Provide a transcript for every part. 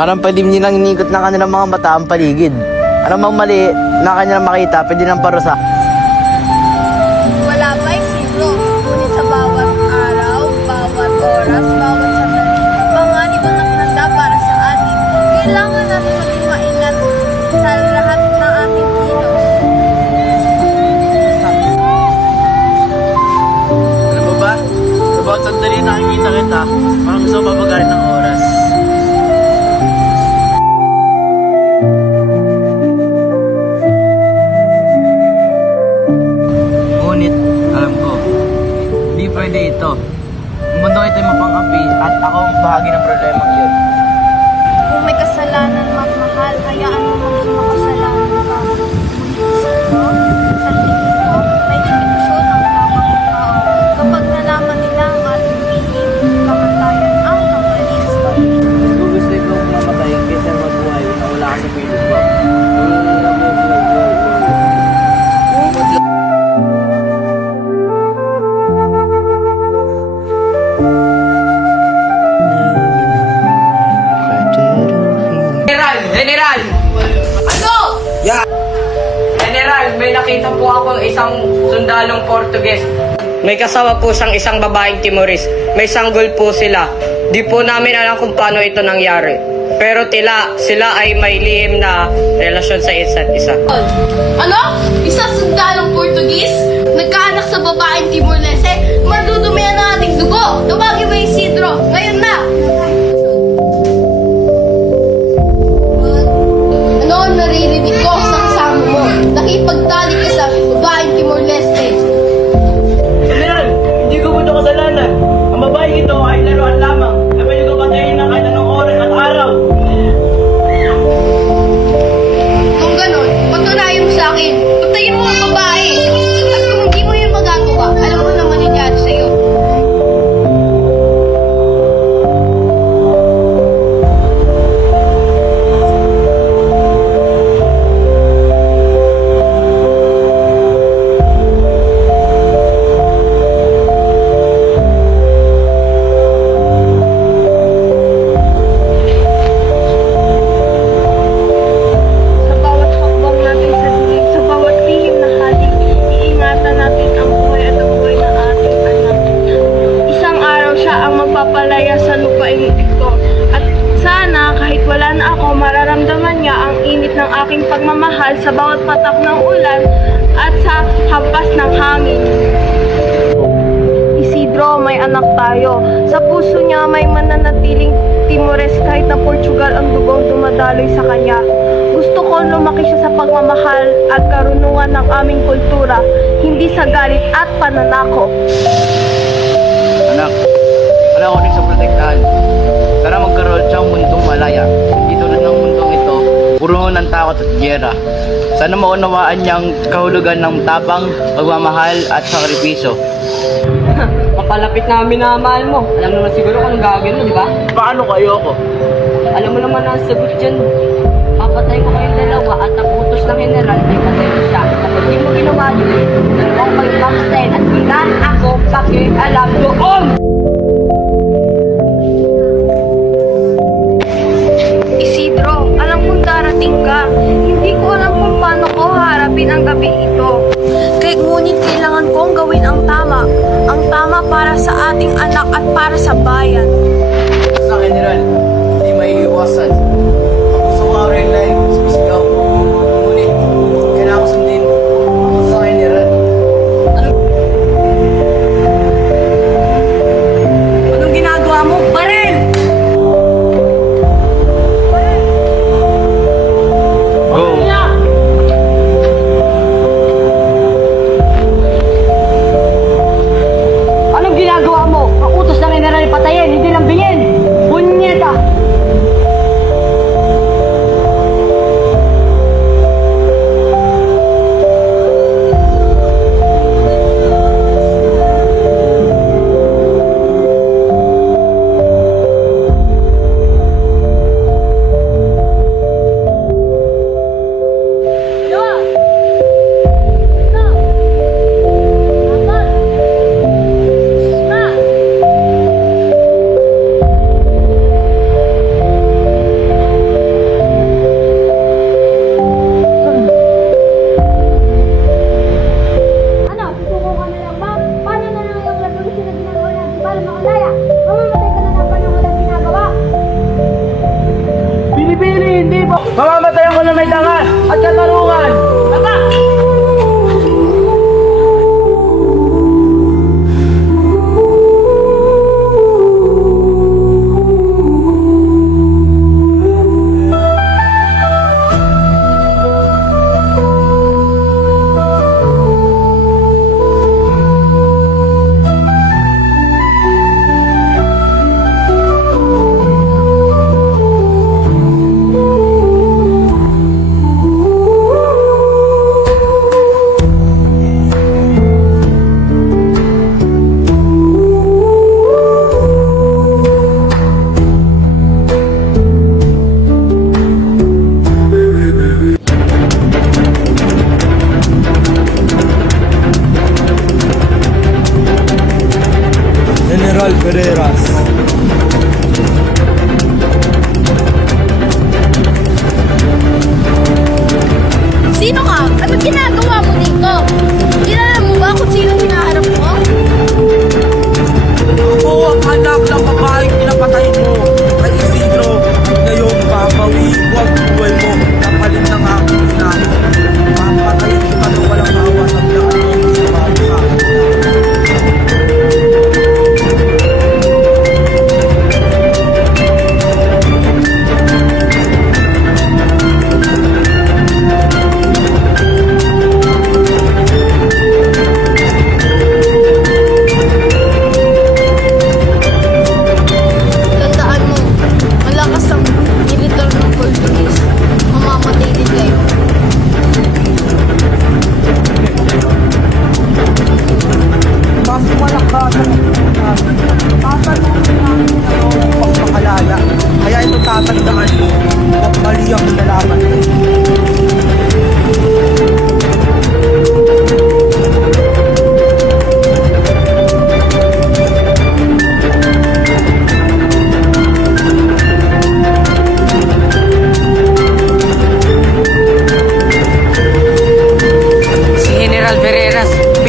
Parang pwede nilang inikot ng kanilang mga mata ang paligid. Ano mang mali na kanilang makita, pwede ng parusa. Wala pa Isidro, ngunit sa bawat araw, bawat oras, bawat sandali, panganib ang naghanda para sa atin. Kailangan natin maging maingat sa lahat ng ating kilos. Ano mo ba? Sa bawat sandali nakikita kita, parang gusto mapagalit ng oras. Ngunit, alam ko, hindi pwede ito. Ang mundo ito'y mapang-api at ako ang bahagi ng problema yun. Kung may kasalanan magmahal, hayaan mo maging makasalanan ka. Isidro, sa tingin ko, may limitasyon ang tapang ng tao. Kapag nalaman nila ang ating lihim, kamatayan ang kapalis. Kung gusto kong mamatay kaysa mabuhay na wala ka sa piling ko. General! Ano? General, may nakita po ako isang sundalong Portuges. May kasama po siyang isang babaeng Timoris. May sanggol po sila. Di po namin alam kung paano ito nangyari. Pero sila ay may lihim na relasyon sa isa't isa. Ano? Isang sundalong Portugis? Nagkaanak sa babaeng Timor-Leste? Madudumihan ang ating dugo! Tawagin mo Isidro! Ngayon na! Ano ang naririnig ko sa kasama mo? Nakipagtalik ka sa babaeng Timor-Leste. General, hindi ko po ito kasalanan. Ang babae ito ay laruan lamang. Na pwede ko patayin ng kahit anong oras at araw. Kung ganon, patunayan mo sa akin. Patayin mo ang babae. At kung hindi mo yung magagawa, alam mo naman nangyari sa'yo. Sa bawat hakbang natin sa dilig, sa bawat lihim na halik, iingatan natin ang buhay at ang buhay ng ating anak. Isang araw siya ang magpapalaya sa lupaing ito. At sana kahit wala na ako, mararamdaman niya ang init ng aking pagmamahal sa bawat patak ng ulan at sa hampas ng hangin. Isidro, may anak tayo. Sa puso niya may mananatiling Timores kahit na Portugal ang dugong dumadaloy sa kanya. Gusto ko lumaki siya sa pagmamahal at karunungan ng aming kultura, hindi sa galit at pananakop. Anak, wala ko rin sa protektahan. Tara magkaroon siyang mundong malaya. Hindi tulad ng mundong ito, puro ng takot at gyera. Sana maunawaan niyang kahulugan ng tapang, pagmamahal at sakripisyo. Papalapit namin na mahal mo. Alam naman siguro kung anong gagawin mo, di ba? Paano kayo ako? Alam mo naman ang sagot dyan. Papatay ko kayong dalawa at ang utos ng general ay patay mo siya. Kapag di mo ginawa yun, dalawang kayo papatayin at wala ako pakialam doon! Isidro, alam kong darating ka. Hindi ko alam kung paano ko harapin ang gabi ito. Ngunit kailangan kong gawin ang tama. Ang tama para sa ating anak at para sa bayan. Sa general, hindi may iwasan. Ang gusto ko rin lang sumisigaw. Ngunit, kailangan ko sundin. Sa general. Anong ginagawa mo? Baril! Go! Anong ginagawa mo? Ang utos ng general patayin, hindi lang bingin! Bunyeta!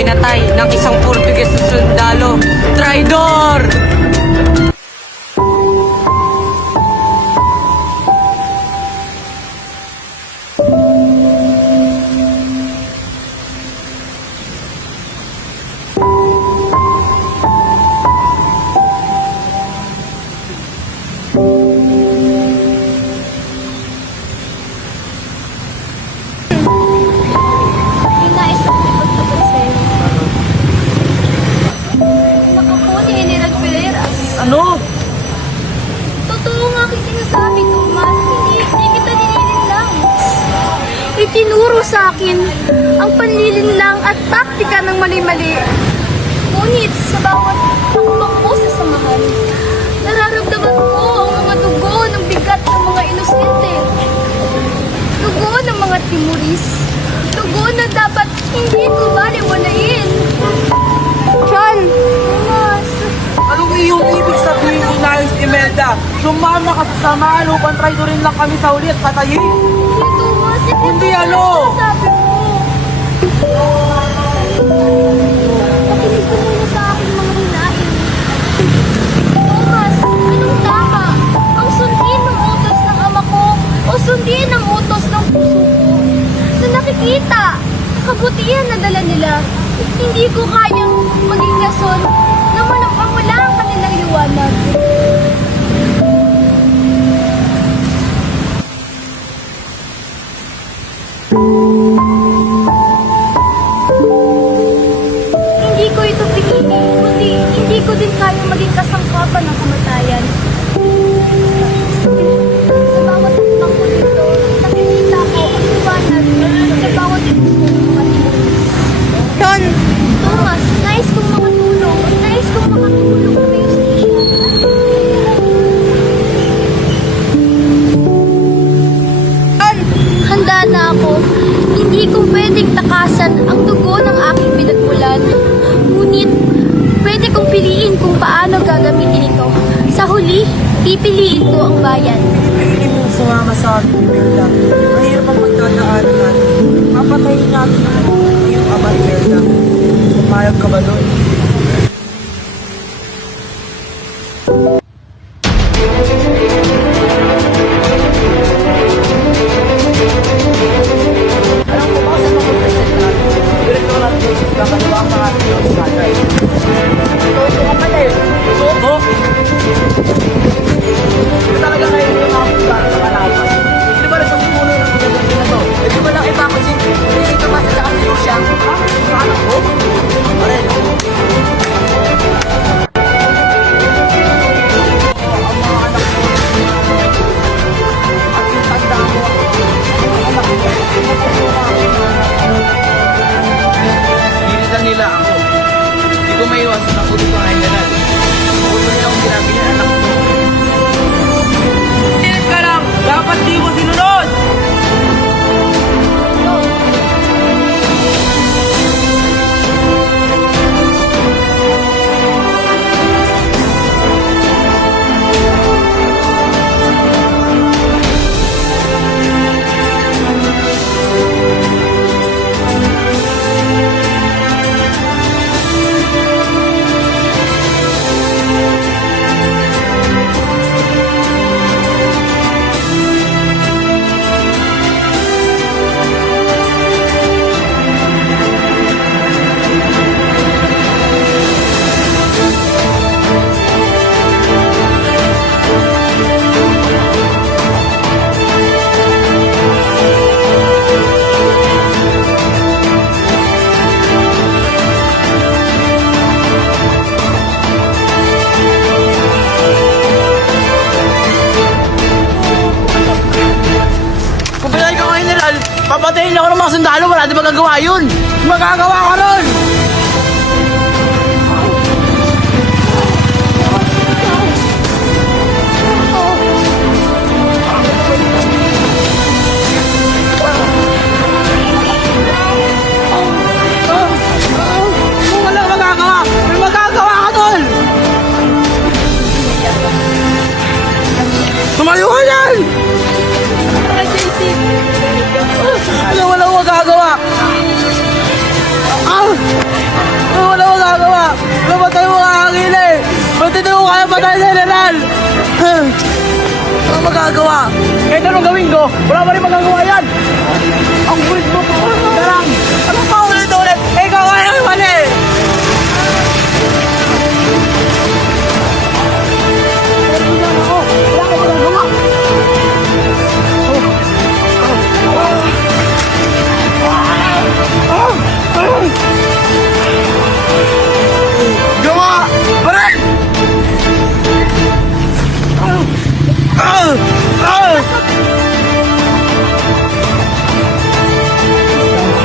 pinatay ng isang Portuguese na sundalo. Traidor! Inais ako ipagtapat sa'yo. Makakuni ni Ragpereras. Ano? Totoo nga aking sinasabi, Tomas. Hindi kita nililinlang. Itinuro sa akin ang panlilinlang at taktika ng mali-mali. Ngunit sa bawat hakbang ko sa samahan, nararamdaman ko ang mga dugo ng bigat ng mga inosente. Dugo ng mga Timoris. Dugo na dapat hindi ko baliwalain. John! Tomas! Anong iyong ibig sabihin, Inayos Imelda? Sumama ka sa samahan upang traidorin lang kami sa uli at patayin? Hindi, Tomas! Hindi, ano? Sabi mo! Pakinig ka muna sa aking mga hinain. Tomas, anong tama? Ang sundin ng utos ng ama ko o sundin ang utos ng puso ko? Na nakikita, kabutihan na dala nila. Hindi ko kayang maging rason na malapang wala ang kanilang liwanag. Hindi ko ito pinili, kundi hindi ko din kaya maging kasangkapan ng kamatayan. Sa bawat hakbang ko dito, nakikita ko ang liwanag sa bawat puso ng mga Timoris. John! Tomas, nais kong makatulong. Nais kong makatulong sa justisya. Handa na ako. Hindi ko pwedeng takasan ang dugo ng aking pinagmulan. Ngunit, pwede kong piliin kung paano gagamitin ito. Sa huli, pipiliin ko ang bayan. Hindi mo sumama sa akin, Imelda. Mahirap ang magdadaanan natin. Papatayin natin ang iyong ama, Imelda. Pumayag ka ba doon? Alam ko ba sa mga presentral? Direkto natin sa kakalawa ang mga ating mga bagay. Ito ka pala eh. Ito? Ito talaga kayo yung mga pagkakas sa kalaban. Hindi ba nasa puno ng pagkakas na to? Eh di ba lang iba ko si Tomas at saka si Lucia? Ha? Paano ko? Pare. Ang mga anak ko. At yung tanda mo. Ang anak ko. Dinitan nila ako. Hindi ko maiwasan ang ulo ng general. Ulo nila akong sinabi ng anak ko. Ingat ka lang! Dapat di mo sinunod! Kung pinay ka ngayon, General, papatayin ako ng mga sundalo, wala di magagawa yun! Magagawa ka nun! Wala magagawa! May magagawa ka nun! Tumayo ka yan! Wala magagawa! Ah! Ano magagawa? Kahit anong gawin ko, wala pa rin magagawa yan. Ang kulit mo po. Garang, ano pa ulit-ulit? Ikaw ay ang mali! Gawa! Balik!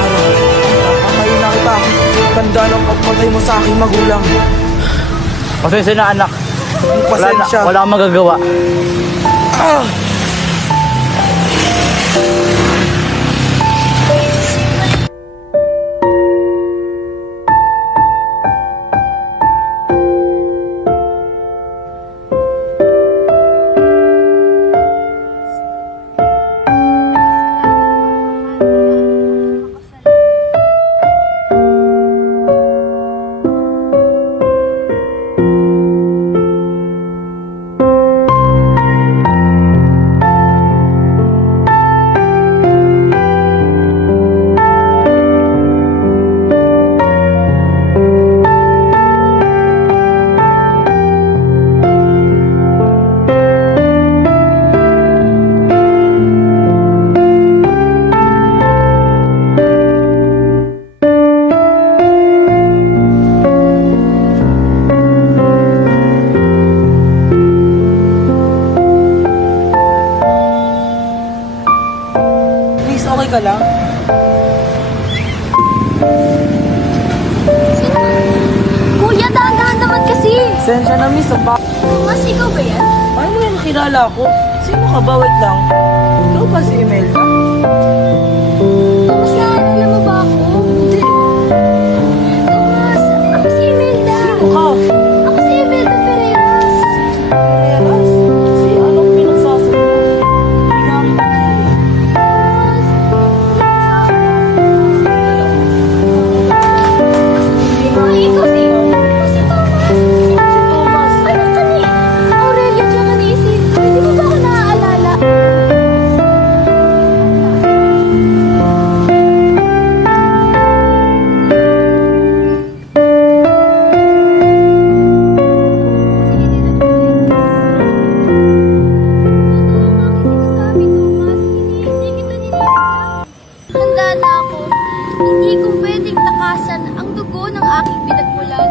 Papatayin na kita. Tanda ng pagpatay mo sa aking magulang. Pasensya na anak. Pasensya. Wala akong magagawa. Please, okay ka lang? Kuya, dahan-dahan naman kasi. Pasensya na, miss. Ang Mas ikaw ba yan? Paano mo yan nakilala ako? Sino ka ba? Wait lang. Ikaw ba si Imelda? Thomas, naalala mo ba ako? Hindi. Thomas, ako si Imelda. Sino ka? Ako si Imelda Pereras. Pereras? Si anong pinagsasabi mo? Hindi nga kita. Ay, ikaw si Thomas. Anak ka ni Aurelia tsaka ni Isidro. Hindi mo ba ako naaalala? Handa na ako. Hindi ko pwedeng takasan ang dugo ng aking pinagmulan.